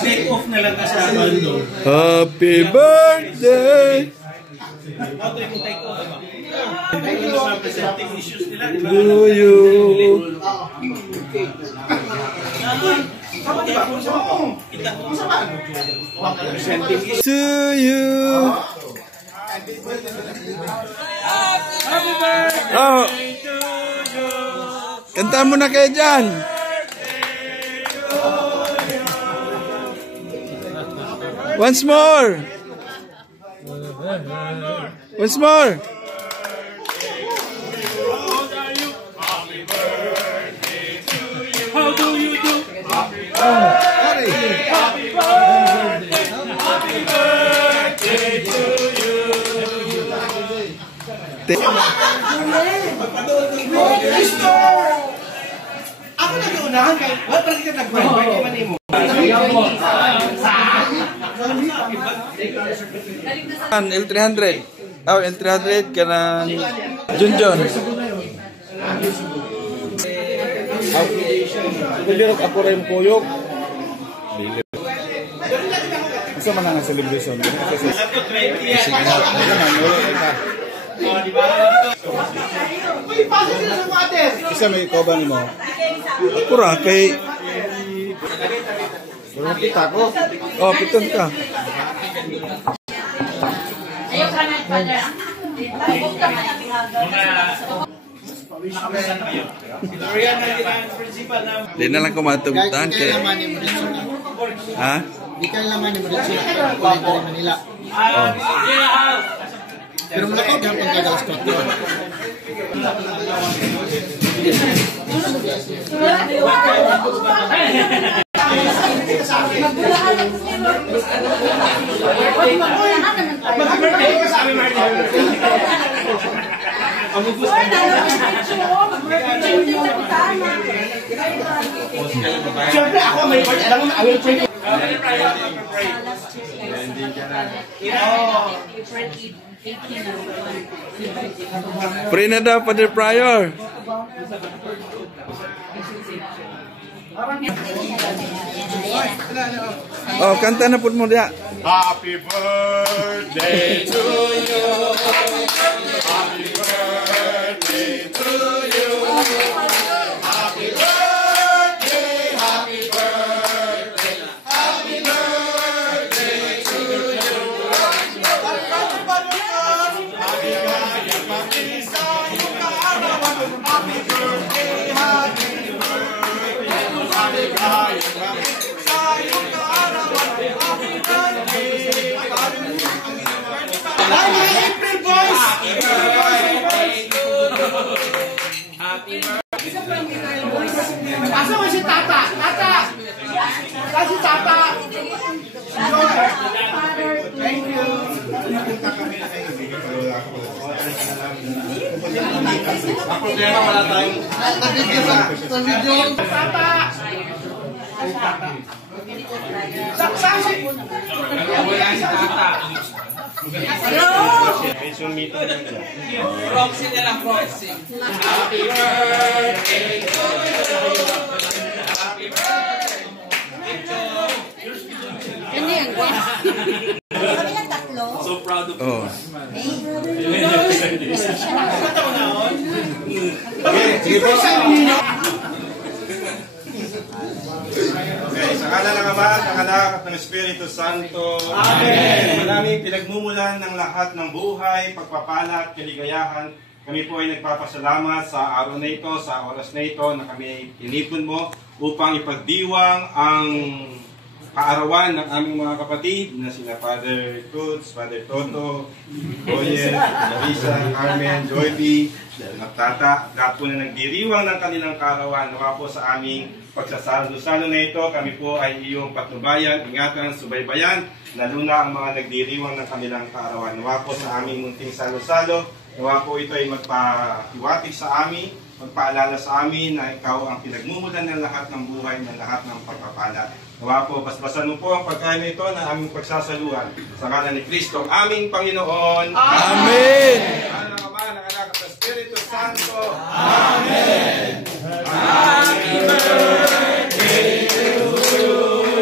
Take off na lang ka sa bando. Happy birthday! Auto yung take off ba? Yung mga presenting issues nila, di ba? To you. To you. Happy birthday Oh, to you. kanta mo na kayo dyan. Once more. Once more. How do you do? Happy birthday to you. Ako nag-uunahan kahit wala pa kita nag-birthday man mo. L300. Oh, L300 ka ng Junjun. Kulirok ako rin kuyok. Gusto man nga celebration. Isa may ikoban mo. Ako ra kay... Pero kita ko. Oh, piton ka. Di na lang kumatugutan kay... Ha? Di ka naman ni Maritza na kulit rin Manila. Pero malakaw gapon ka galas ko. Siyempre ako may birthday. Alam mo, I will pray. Pray na daw, Father Prior. Oh, kanta na po mo diya. Happy birthday to you. Happy birthday to you. Happy birthday, happy birthday. Happy birthday to you. Happy kaya pag-isa yung kaarawan. Happy birthday, happy birthday. Happy kaya pag-isa yung kaarawan. Happy birthday. April boys! Asa mo si Tata? Tata! Kasi Tata! Thank you! Problema wala tayong Tata! Saksi! Proxy na lang, proxy. Happy birthday to you. Happy birthday. Ano yan? Kami lang tatlo? So proud of you. Oh. Sige po. Okay, sa ngala ng Ama, ng Anak at ng Espiritu Santo. Amen. Maraming pinagmumulan ng lahat ng buhay, pagpapala at kaligayahan. Kami po ay nagpapasalamat sa araw na ito, sa oras na ito na kami ay tinipon mo upang ipagdiwang ang kaarawan ng aming mga kapatid na sila Father Toots, Father Toto, Boyer, Larissa, Carmen, Joyby, at Tata. Lahat po na nagdiriwang ng kanilang kaarawan. Nawa po sa aming pagsasalo-salo na ito, kami po ay iyong patnubayan, ingatan, subaybayan, lalo na ang mga nagdiriwang ng kanilang kaarawan. Nawa po sa aming munting salo-salo, nawa po ito ay magpahiwatig sa amin, magpaalala sa amin na ikaw ang pinagmumulan ng lahat ng buhay, ng lahat ng pagpapala. Nawa po, basbasan mo po ang pagkain ito na aming pagsasaluhan. Sa ngalan ni Kristo, aming Panginoon. Amen! Ang Ama, ng Anak at ng Espiritu Santo. Amen! Happy birthday to you.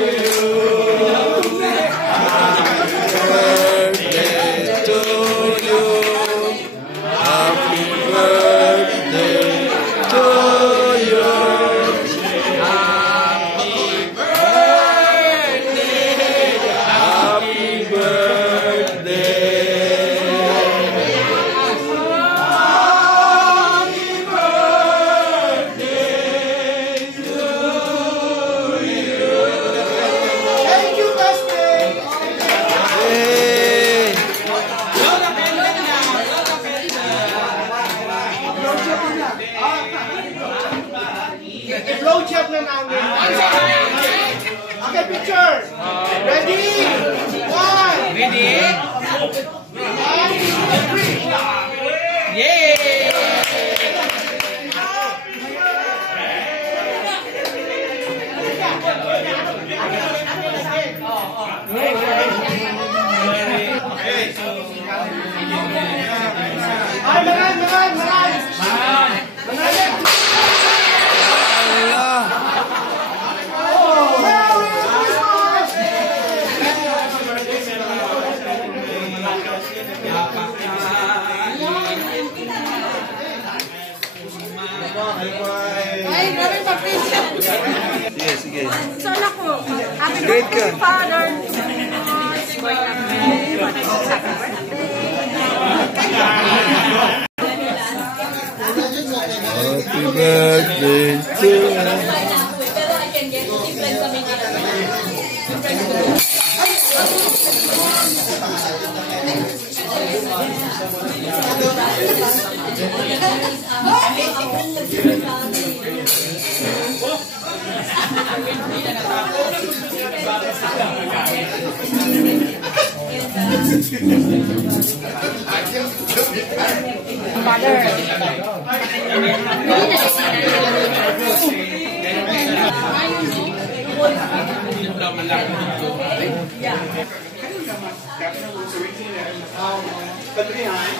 anak ko. Happy Grade birthday, ka. Father. Happy Happy birthday to you. Pero I can get different sa But behind.